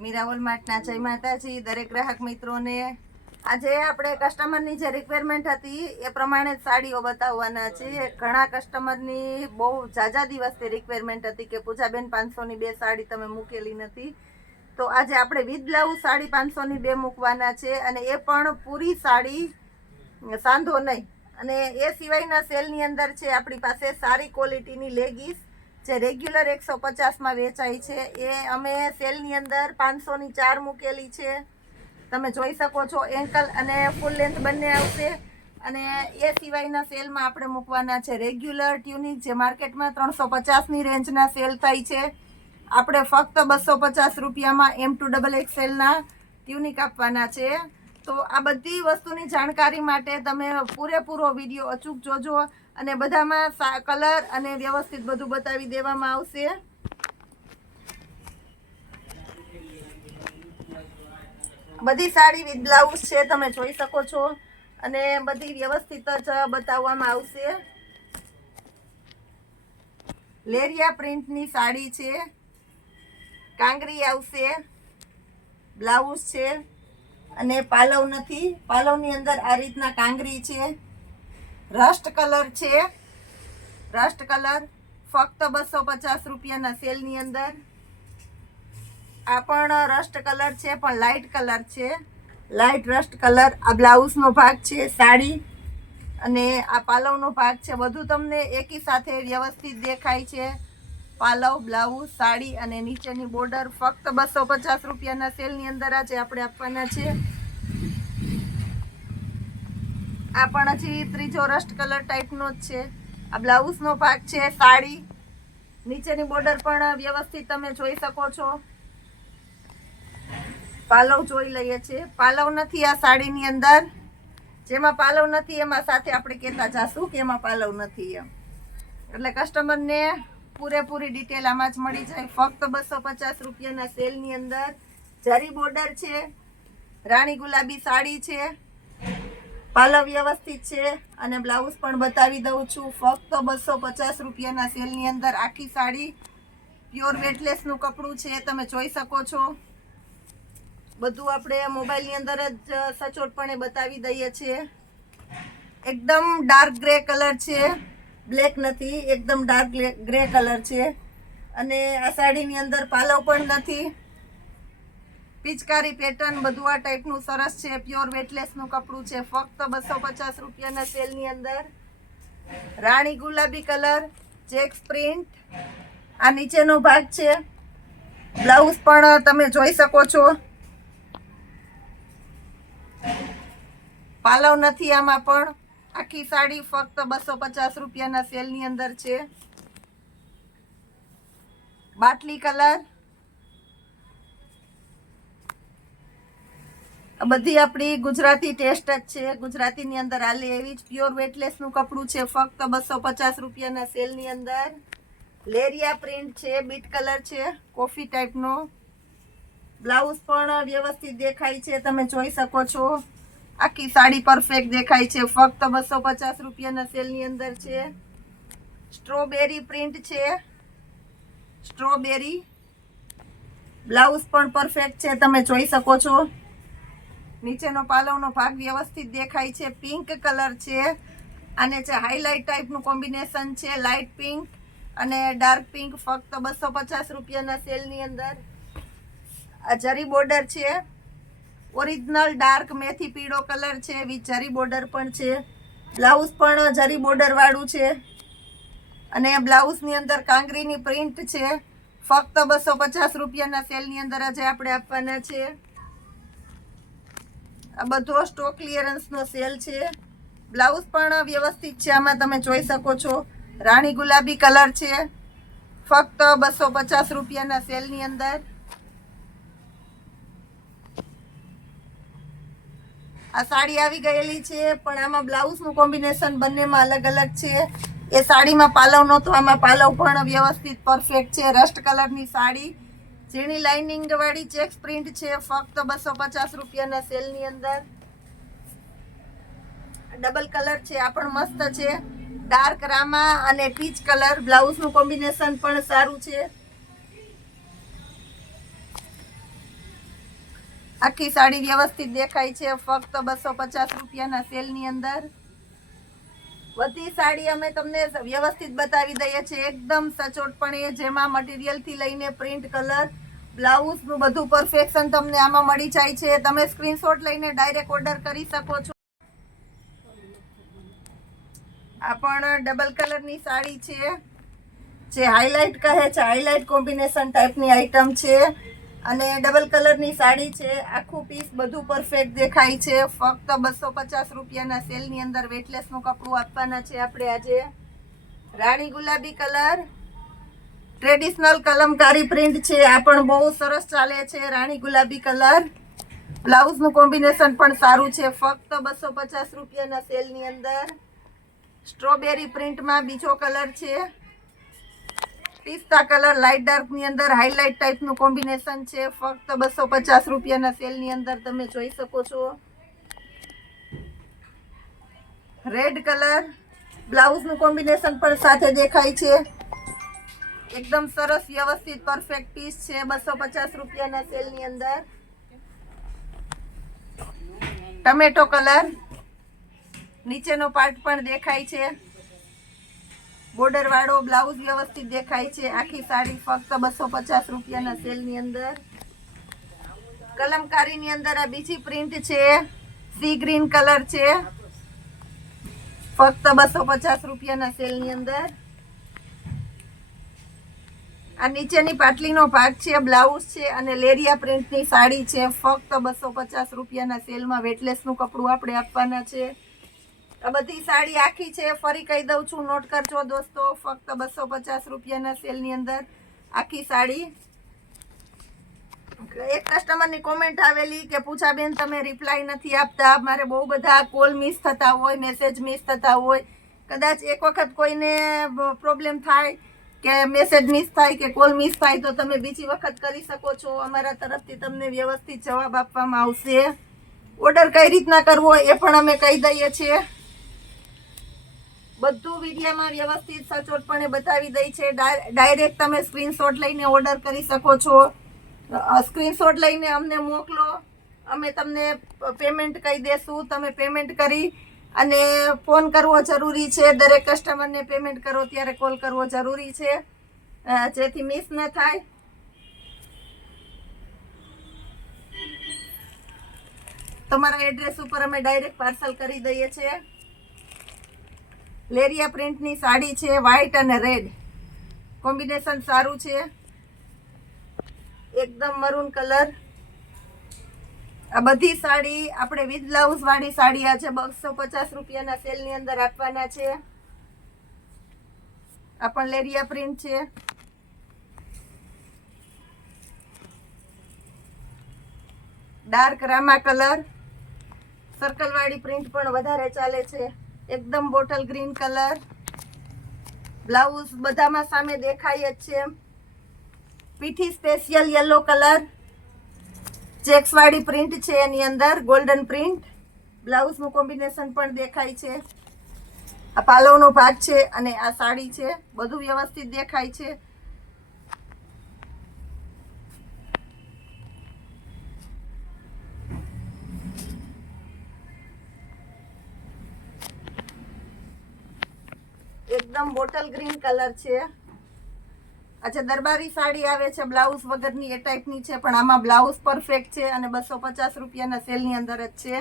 મીરાવલ માર્ટના જય માતાજી દરેક ગ્રાહક મિત્રોને। આજે આપણે કસ્ટમરની જે રિક્વાયરમેન્ટ હતી એ પ્રમાણે સાડીઓ બતાવવાના છે। ઘણા કસ્ટમરની બહુ ઝાઝા દિવસથી રિક્વાયરમેન્ટ હતી કે પૂજાબેન 500ની બે સાડી તમે મૂકેલી નથી, તો આજે આપણે વિથ બ્લાઉઝ સાડી 500ની બે મૂકવાના છે અને એ પણ પૂરી સાડી, સાંધો નહીં। અને એ સિવાયના સેલની અંદર છે આપણી પાસે સારી ક્વોલિટીની લેગીસ જે રેગ્યુલર 150માં વેચાય છે, એ અમે સેલની અંદર 500ની 4 મૂકેલી છે। તમે જોઈ શકો છો, એન્કલ અને ફૂલ લેન્થ બંને આવશે। અને એ સિવાયના સેલમાં આપણે મૂકવાના છે રેગ્યુલર ટ્યુનિક જે માર્કેટમાં 350ની રેન્જના સેલ થાય છે, આપણે ફક્ત 250 રૂપિયામાં M2 XXLના ટ્યુનિક આપવાના છે। તો આ બધી વસ્તુની જાણકારી માટે તમે પૂરેપૂરો વિડીયો અચૂક જોજો અને બધામાં કલર અને વ્યવસ્થિત બધું બતાવી દેવામાં આવશે। બધી સાડી વિથ બ્લાઉઝ છે, તમે જોઈ શકો છો અને બધી વ્યવસ્થિત જ બતાવવામાં આવશે। લેરિયા પ્રિન્ટની સાડી છે, કાંગરી આવશે, બ્લાઉઝ છે અને પાલવ નથી। પાલવની અંદર આ રીતના કાંગરી છે, રસ્ટ કલર છે, રસ્ટ કલર ફક્ત 250 રૂપિયાના સેલની અંદર। આ પણ રસ્ટ કલર છે પણ લાઇટ કલર છે, લાઇટ રસ્ટ કલર। આ બ્લાઉઝનો ભાગ છે સાડી અને આ પાલવનો ભાગ છે, બધું તમને એકી સાથે વ્યવસ્થિત દેખાય છે। પાલવ, બ્લાઉઝ, સાડી અને નીચેની બોર્ડર ફક્ત 250 રૂપિયાના સેલની અંદર આજે આપણે આપવાના છે। આ પણ હજી ત્રીજો રસ્ટ કલર ટાઈપનો જ છે। આ બ્લાઉઝનો ભાગ છે, સાડી નીચેની બોર્ડર પણ વ્યવસ્થિત તમે જોઈ શકો છો। પાલવ જોઈ લઈએ છીએ, પાલવ નથી આ સાડીની અંદર, જેમાં પાલવ નથી એમાં સાથે આપણે કહેતા જાશું કે એમાં પાલવ નથી એમ, એટલે કસ્ટમરને પૂરેપૂરી ડિટેલ આમાં જ મળી જાય। ફક્ત 250 રૂપિયાના સેલની અંદર જરી બોર્ડર છે, રાણી ગુલાબી સાડી છે, પાલવ વ્યવસ્થિત છે અને બ્લાઉઝ પણ બતાવી દઉં છું। ફક્ત 250 રૂપિયાના સેલની અંદર આખી સાડી પ્યોર વેટલેસનું કપડું છે, તમે જોઈ શકો છો। બધું આપણે મોબાઈલની અંદર જ સચોટપણે બતાવી દઈએ છીએ। એકદમ ડાર્ક ગ્રે કલર છે, બ્લેક નથી, એકદમ ડાર્ક ગ્રે કલર છે અને આ સાડીની અંદર પાલવ પણ નથી। પિચકારી પેટર્ન બધું આ ટાઈપનું સરસ છે, પ્યોર વેટલેસનું કપડું છે, ફક્ત 250 રૂપિયાના સેલની અંદર। રાણી ગુલાબી કલર, ચેક્સ પ્રિન્ટ, આ નીચેનો ભાગ છે, બ્લાઉઝ પણ તમે જોઈ શકો છો, પાલવ નથી આમાં પણ। આખી સાડી ફક્ત 250 રૂપિયાના સેલની અંદર છે। બાટલી કલર, બધી આપણી ગુજરાતી ટેસ્ટ જ છે, ગુજરાતીની અંદર હાલે એવી જ પ્યોર વેટલેસનું કપડું છે, ફક્ત 250 રૂપિયાના સેલની અંદર। લેરિયા પ્રિન્ટ છે, બીટ કલર છે, કોફી ટાઈપનો, બ્લાઉઝ પણ વ્યવસ્થિત દેખાય છે, તમે જોઈ શકો છો। આખી સાડી પરફેક્ટ દેખાય છે, ફક્ત 250 રૂપિયાના સેલની અંદર છે। સ્ટ્રોબેરી પ્રિન્ટ છે, સ્ટ્રોબેરી, બ્લાઉઝ પણ પરફેક્ટ છે, તમે જોઈ શકો છો। નીચેનો પાલવનો ભાગ વ્યવસ્થિત દેખાય છે, પિંક કલર છે, આને જે હાઇલાઇટ ટાઈપનું કોમ્બિનેશન છે, લાઇટ પિંક અને ડાર્ક પિંક, ફક્ત 250 રૂપિયાના સેલની અંદર। આ જરી બોર્ડર છે, ઓરિજિનલ ડાર્ક મેથી પીળો કલર છે, વિથ જરી બોર્ડર પણ છે, બ્લાઉઝ પણ જરી બોર્ડર વાળું છે અને બ્લાઉઝની અંદર કાંગરીની પ્રિન્ટ છે, ફક્ત 250 રૂપિયાના સેલની અંદર આજે આપણે આપવાના છે। આ બધો સ્ટોક ક્લિયરન્સનો સેલ છે, બ્લાઉઝ પણ વ્યવસ્થિત છે, આમાં તમે જોઈ શકો છો। રાણી ગુલાબી કલર છે, ફક્ત 250 રૂપિયાના સેલની અંદર। આ સાડી આવી ગયેલી છે પણ આમાં બ્લાઉઝનું કોમ્બિનેશન બંનેમાં અલગ અલગ છે। એ સાડીમાં પાલવ નહોતો, આમાં પાલવ પણ વ્યવસ્થિત પરફેક્ટ છે। રસ્ટ કલરની સાડી, ઝીણી લાઇનિંગ વાળી ચેક્સ પ્રિન્ટ છે, ફક્ત 250 રૂપિયાના સેલની અંદર। ડબલ કલર છે, આ પણ મસ્ત છે, ડાર્ક રામા અને પીચ કલર, બ્લાઉઝનું કોમ્બિનેશન પણ સારું છે। આખી સાડી વ્યવસ્થિત દેખાય છે ફક્ત 250 રૂપિયાના સેલની અંદર. બધી સાડી અમે તમને વ્યવસ્થિત બતાવી દઈએ છીએ એકદમ સચોટપણે, જેમાં મટીરિયલથી લઈને પ્રિન્ટ, કલર, બ્લાઉઝનું બધું પરફેક્શન તમને આમાં મળી જાય છે. તમે સ્ક્રીનશોટ લઈને ડાયરેક્ટ ઓર્ડર કરી શકો છો. આ પણ ડબલ કલરની સાડી છે, જે હાઇલાઇટ કહે છે, હાઇલાઇટ કોમ્બિનેશન ટાઈપની આઈટમ છે અને ડબલ કલરની સાડી છે. આખું પીસ બધું પરફેક્ટ દેખાય છે. ફક્ત 250 રૂપિયાના સેલની અંદર વેટલેસનું કપડું આપવાના છે આપણે આજે. રાણી ગુલાબી કલર, ટ્રેડિશનલ કલમકારી પ્રિન્ટ છે. આ પણ બહુ સરસ ચાલે છે. રાણી ગુલાબી કલર, બ્લાઉઝનું કોમ્બિનેશન પણ સારું છે. ફક્ત 250 રૂપિયાના સેલની અંદર. સ્ટ્રોબેરી પ્રિન્ટમાં બીજો કલર છે, પિસ્તા કલર, લાઇટ ડાર્ક ની અંદર હાઇલાઇટ ટાઈપનું કોમ્બિનેશન છે. ફક્ત 250 રૂપિયાના સેલની અંદર તમે જોઈ શકો છો. રેડ કલર, બ્લાઉઝનું કોમ્બિનેશન પણ સાથે દેખાય છે. એકદમ સરસ વ્યવસ્થિત પરફેક્ટ પીસ છે 250 રૂપિયાના સેલની અંદર. ટમેટો કલર, નીચેનો પાર્ટ પણ દેખાય છે. બોર્ડર વાળો બ્લાઉઝ વ્યવસ્થિત દેખાય છે. આખી સાડી ફક્ત 250 રૂપિયાના સેલની અંદર. કલમકારીની અંદર આ બીજી પ્રિન્ટ છે, સી ગ્રીન કલર છે. ફક્ત 250 રૂપિયાના સેલની અંદર. આ નીચેની પાટલીનો ભાગ છે, બ્લાઉઝ છે અને લેરિયા પ્રિન્ટની સાડી છે. ફક્ત 250 રૂપિયાના સેલમાં વેટલેસનું કપડું આપણે આપવાના છે. આ બધી સાડી આખી છે, ફરી કહી દઉં છું, નોટ કરજો દોસ્તો. ફક્ત 250 રૂપિયાના સેલની અંદર આખી સાડી. એક કસ્ટમરની કોમેન્ટ આવેલી કે પૂછાબેન તમે રિપ્લાય નથી આપતા. મારે બહુ બધા કોલ મિસ થતા હોય, મેસેજ મિસ થતા હોય. કદાચ એક વખત કોઈને પ્રોબ્લેમ થાય કે મેસેજ મિસ થાય કે કોલ મિસ થાય તો તમે બીજી વખત કરી શકો છો. અમારા તરફથી તમને વ્યવસ્થિત જવાબ આપવામાં આવશે. ઓર્ડર કઈ રીતના કરવો એ પણ અમે કહી દઈએ છીએ. બધું વિડીયોમાં વ્યવસ્થિત સચોટપણે બતાવી દઈ છે. ડાયરેક્ટ તમે સ્ક્રીનશોટ લઈને ઓર્ડર કરી શકો છો. સ્ક્રીનશોટ લઈને અમને મોકલો, અમે તમને પેમેન્ટ કહી દેશું. તમે પેમેન્ટ કરી અને ફોન કરવો જરૂરી છે. દરેક કસ્ટમરને પેમેન્ટ કરો ત્યારે કોલ કરવો જરૂરી છે, જેથી મિસ ન થાય. તમારા એડ્રેસ ઉપર અમે ડાયરેક્ટ પાર્સલ કરી દઈએ છીએ. લેરિયા પ્રિન્ટની સાડી છે, વ્હાઈટ અને રેડ કોમ્બિનેશન સારું છે. એકદમ મરૂન કલર. આ બધી સાડી આપણે વિથ બ્લાઉઝ વાળી સાડી આજે 250 રૂપિયાના સેલની અંદર આપવાના છે. આ પણ લેરિયા પ્રિન્ટ છે. ડાર્ક રામા કલર, સર્કલ વાળી પ્રિન્ટ પણ વધારે ચાલે છે. એકદમ બોટલ ગ્રીન કલર. બ્લાઉઝ બધામાં સામે દેખાય જ છે. પીઠી સ્પેશિયલ યલો કલર, ચેક્સ વાળી પ્રિન્ટ છે એની અંદર, ગોલ્ડન પ્રિન્ટ. બ્લાઉઝનું કોમ્બિનેશન પણ દેખાય છે. આ પાલવનો ભાગ છે અને આ સાડી છે. બધું વ્યવસ્થિત દેખાય છે. એકદમ બોટલ ગ્રીન કલર છે. अच्छा दरबारी साड़ी आवे छे ब्लाउज वगरनी ए टाइपनी छे पण आमां ब्लाउज परफेक्ट छे अने 250 रूपियाना सेलनी अंदर ज छे।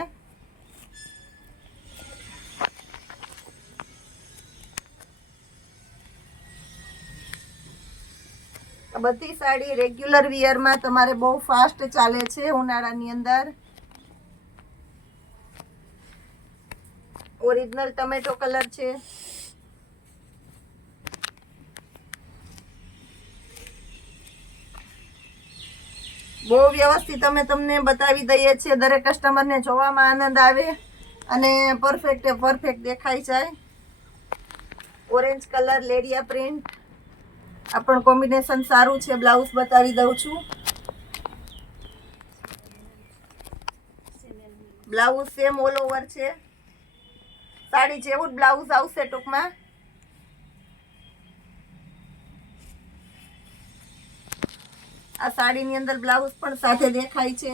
बधी साड़ी रेग्युलर वियर में तमारे बहुत फास्ट चाले छे उनाळानी अंदर। ओरिजिनल टमेटो कलर छे। बहुत व्यवस्थित अमे तमने बतावी दईए छे, दरेक कस्टमर ने जोवामां आनंद आवे अने परफेक्ट देखाई जाए। ऑरेंज कलर लेरिया प्रिंट आपण कॉम्बिनेशन सारू छे। ब्लाउज बतावी दઉં છું। ब्लाउज सेम ऑल ओवर छे, साड़ी जेवुं ब्लाउज आवशे टूंकमां। आ साड़ी नी अंदर ब्लाउज पण साथे देखाय छे।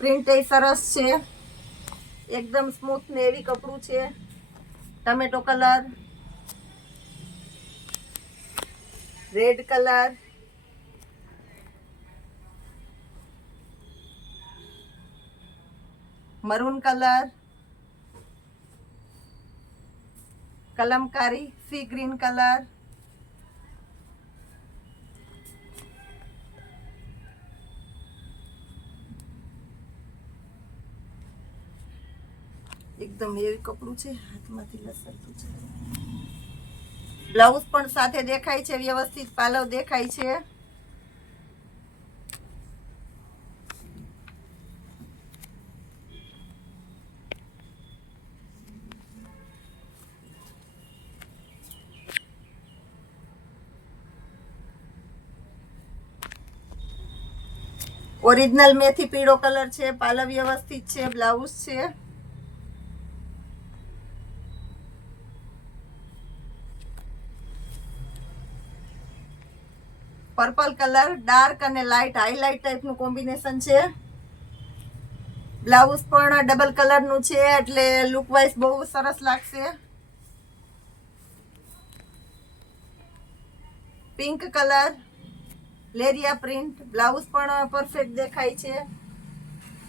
પ્રિન્ટ એ સરસ છે, એકદમ સ્મૂથ ને એવી કપડું છે. Tomato colour, red colour, maroon colour, Kalamkari sea green colour, એકદમ હેવી કપડું છે, હાથમાંથી લસરતું છે. બ્લાઉઝ પણ સાથે દેખાય છે, વ્યવસ્થિત પાલવ દેખાય છે. ઓરિજિનલ મેથી પીળો કલર છે, પાલવ વ્યવસ્થિત છે, બ્લાઉઝ છે. પર્પલ કલર, ડાર્ક અને લાઇટ હાઇલાઇટ ટાઈપનું કોમ્બિનેશન છે. બ્લાઉઝ પણ ડબલ કલરનું છે, એટલે લુક વાઇઝ બહુ સરસ લાગશે. પિંક કલર, લેરિયા પ્રિન્ટ, બ્લાઉઝ પણ પરફેક્ટ દેખાય છે.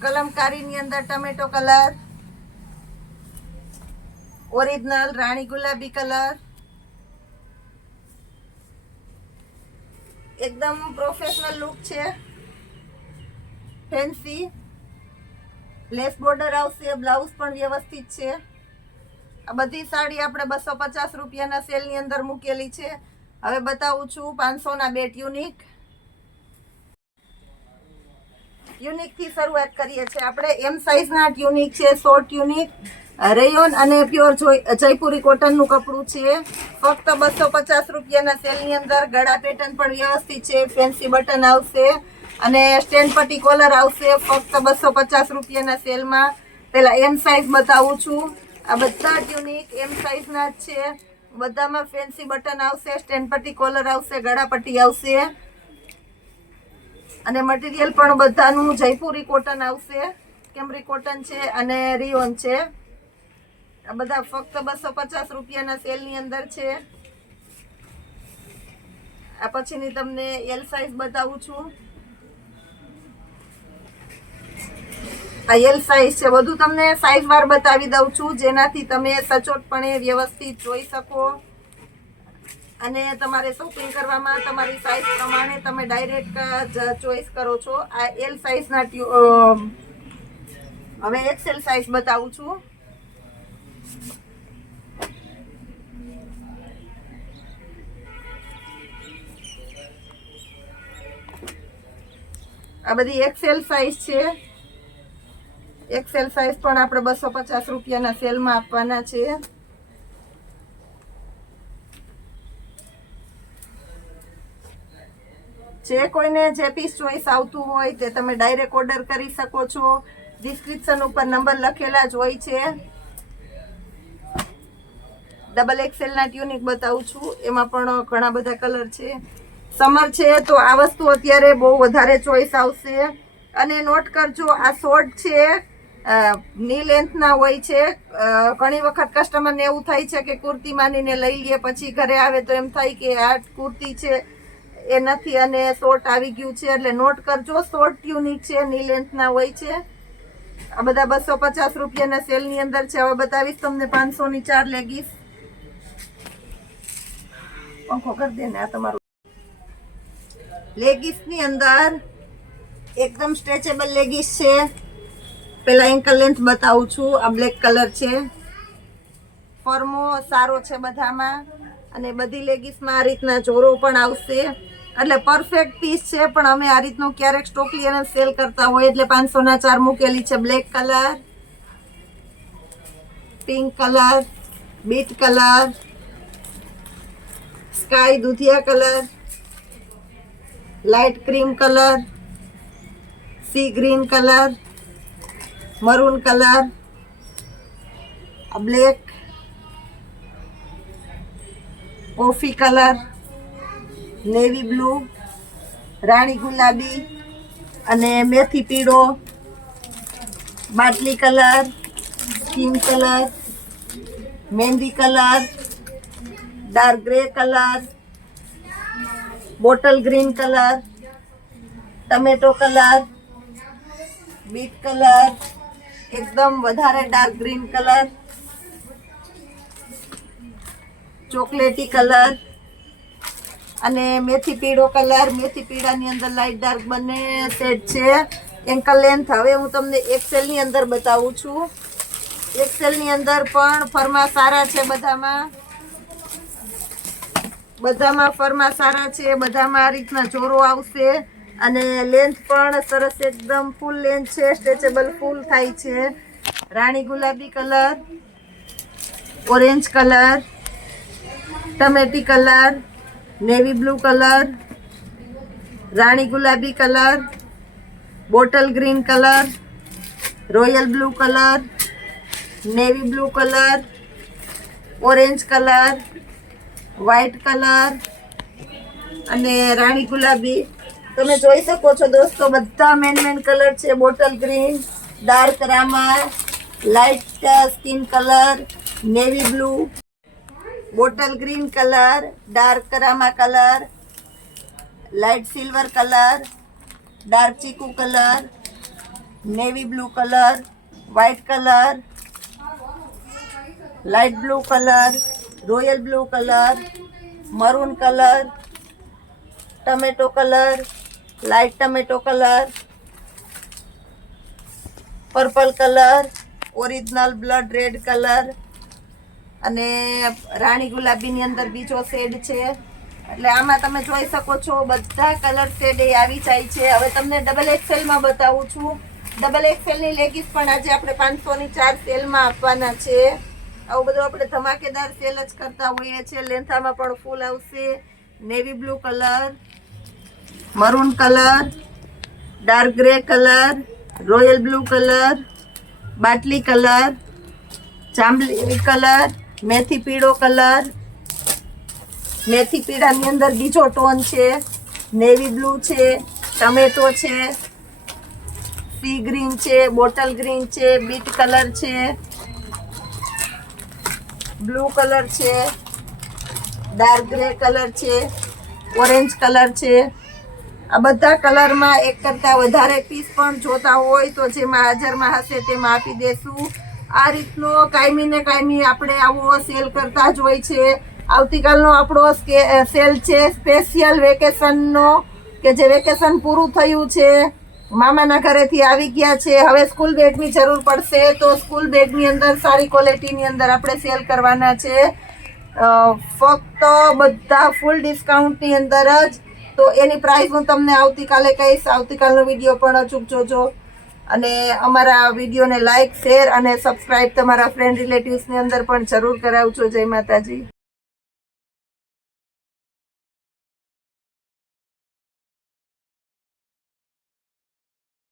કલમકારીની અંદર ટમેટો કલર, ઓરિજિનલ રાણી ગુલાબી કલર, એકદમ પ્રોફેશનલ લુક છે. ફેન્સી લેસ બોર્ડર આવશે, બ્લાઉઝ પણ વ્યવસ્થિત છે. આ બધી સાડી આપણે 250 રૂપિયાના સેલની અંદર મૂકેલી છે. હવે બતાવું છું 500ના બે ટ્યુનિક. ટ્યુનિકથી શરૂઆત કરીએ છીએ આપણે. એમ સાઇઝના ટ્યુનિક છે, શોર્ટ ટ્યુનિક, રેયોન અને પ્યોર જયપુરી કોટનનું કપડું છે. ફક્ત 250 રૂપિયાના સેલની અંદર. ગળા પેટર્ન પણ વ્યવસ્થિત છે, ફેન્સી બટન આવશે અને સ્ટેન્ડ પટ્ટી કોલર આવશે. ફક્ત 250 રૂપિયાના સેલમાં. પેલા એમ સાઇઝ બતાવું છું. આ બધા ટ્યુનિક એમ સાઇઝના જ છે. બધામાં ફેન્સી બટન આવશે, સ્ટેન્ડ પટ્ટી કોલર આવશે, ગળા પટ્ટી આવશે અને મટીરિયલ પણ બધાનું જયપુરી કોટન આવશે. કેમરી કોટન છે અને રિયોન છે. આ બધા ફક્ત 250 રૂપિયાના સેલની અંદર છે. આ પછીની તમને એલ સાઇઝ બતાવું છું. આ એલ સાઇઝ છે. બધું તમને સાઇઝ વાર બતાવી દઉં છું, જેનાથી તમે સચોટપણે વ્યવસ્થિત જોઈ શકો અને તમારે શોપિંગ કરવામાં તમારી સાઇઝ પ્રમાણે તમે ડાયરેક્ટ ચોઈસ કરો છો. આ એલ સાઇઝના હવે એક્સેલ સાઇઝ બતાવું છું. આ બધી એક્સેલ સાઇઝ છે. એક્સેલ સાઇઝ પણ આપણે 250 રૂપિયાના સેલમાં આપવાના છે. જે કોઈને જે પીસ ચોઈસ આવતું હોય તે તમે ડાયરેક્ટ ઓર્ડર કરી શકો છો. ડિસ્ક્રિપ્શન ઉપર નંબર લખેલા જ હોય છે. ડબલ એક્સેલના ટ્યુનિક બતાવું છું. એમાં પણ ઘણા બધા કલર છે. સમર છે તો આ વસ્તુ અત્યારે બહુ વધારે ચોઈસ આવશે. અને નોટ કરજો, આ શોર્ટ છે, ની લેન્થના હોય છે. ઘણી વખત કસ્ટમરને એવું થાય છે કે કુર્તી માનીને લઈ લે, પછી ઘરે આવે તો એમ થાય કે આ કુર્તી છે એ નથી અને શોર્ટ આવી ગયું છે. એટલે નોટ કરજો, શોર્ટ ટ્યુનિક છે, ની લેન્થના હોય છે. આ બધા 250 રૂપિયાના સેલની અંદર છે. હવે બતાવીશ તમને 500ની 4 લેગીસ. પંખો કરી દે ને. આ તમારું લેગીસની અંદર એકદમ સ્ટ્રેચેબલ લેગીસ છે. પેલા એન્કલ લેન્થ બતાવું છું. આ બ્લેક કલર છે. ફોર્મો સારો છે બધામાં અને બધી લેગીસમાં આ રીતના જોરો પણ આવશે. એટલે પરફેક્ટ પીસ છે. પણ અમે આ રીતનું ક્યારેક સ્ટોક ક્લિયરન્સ સેલ કરતા હોય એટલે 500ના 4 મૂકેલી છે. Black colour, pink colour, beet colour, sky દૂધિયા colour, light cream colour, sea green colour, maroon colour, black, coffee colour, navy blue, રાણી ગુલાબી અને મેથી પીળો, બાટલી colour, skin colour, mehndi colour, dark grey colour, bottle green colour, tomato colour, beet colour, એકદમ વધારે dark green colour, ચોકલેટી colour અને મેથી પીળો કલર. મેથી પીળાની અંદર લાઇટ ડાર્ક બંને શેડ છે. એન્કલ લેન્થ હવે હું તમને એક્સેલની અંદર બતાવું છું. એક્સેલની અંદર પણ ફરમા સારા છે. બધામાં ફરમા સારા છે. બધામાં આ રીતના જોરો આવશે અને લેન્થ પણ સરસ એકદમ ફૂલ લેન્થ છે. સ્ટ્રેચેબલ ફૂલ થાય છે. રાણી ગુલાબી કલર, ઓરેન્જ કલર, ટમેટી કલર, નેવી બ્લુ કલર, રાણી ગુલાબી colour, bottle green colour, royal blue colour, navy blue colour, orange colour, white colour અને રાણી ગુલાબી. તમે જોઈ શકો છો દોસ્તો, બધા મેન કલર છે. બોટલ ગ્રીન, ડાર્ક રામા, light skin colour, navy blue, bottle green colour, dark રામા colour, light silver colour, dark ચીકુ colour, navy blue colour, white colour, light blue colour, royal blue colour, maroon colour, tomato colour, light tomato colour, purple colour, original blood red colour અને રાણી ગુલાબીની અંદર બીજો shade છે. એટલે આમાં તમે જોઈ શકો છો બધા કલર શેડ એ આવી જાય છે. હવે તમને ડબલ એક્સેલમાં બતાવું છું. ડબલ એક્સેલની લેગીસ પણ આજે આપણે 500ની 4 સેલમાં આપવાના છે. આવું બધું આપણે ધમાકેદાર સેલ જ કરતા હોઈએ છીએ. લેન્થામાં પણ ફૂલ આવશે. Navy blue colour, maroon colour, dark grey colour, royal blue colour, બાટલી કલર, જાંબલી કલર, મેથી પીળો કલર. મેથી પીળાની અંદર બીજો ટોન છે. નેવી બ્લુ છે, ટમેટો છે, સી ગ્રીન છે, બોટલ ગ્રીન છે, બીટ કલર છે, બ્લુ કલર છે, ડાર્ક ગ્રે કલર છે, ઓરેન્જ કલર છે. આ બધા કલરમાં એક કરતાં વધારે પીસ પણ જોતા હોય તો જેમાં હાજરમાં હશે તેમાં આપી દેશું. આ રીતનો કાયમી ને કાયમી આપણે આવો સેલ કરતા જ હોય છે. આવતીકાલનો આપણો સેલ છે સ્પેશિયલ વેકેશનનો, કે જે વેકેશન પૂરું થયું છે, મામાના ઘરેથી આવી ગયા છે. હવે સ્કૂલ બેગની જરૂર પડશે તો સ્કૂલ બેગની અંદર સારી ક્વોલિટીની અંદર આપણે સેલ કરવાના છે. ફક્ત બધા ફૂલ ડિસ્કાઉન્ટની અંદર જ. તો એની પ્રાઇસ હું તમને આવતીકાલે કહીશ. આવતીકાલનો વિડીયો પણ અચૂક જોજો અને અમારા વિડીયોને લાઇક, શેર અને સબસ્ક્રાઈબ તમારા ફ્રેન્ડ રિલેટિવ્સની અંદર પણ જરૂર કરાવજો. જય માતાજી.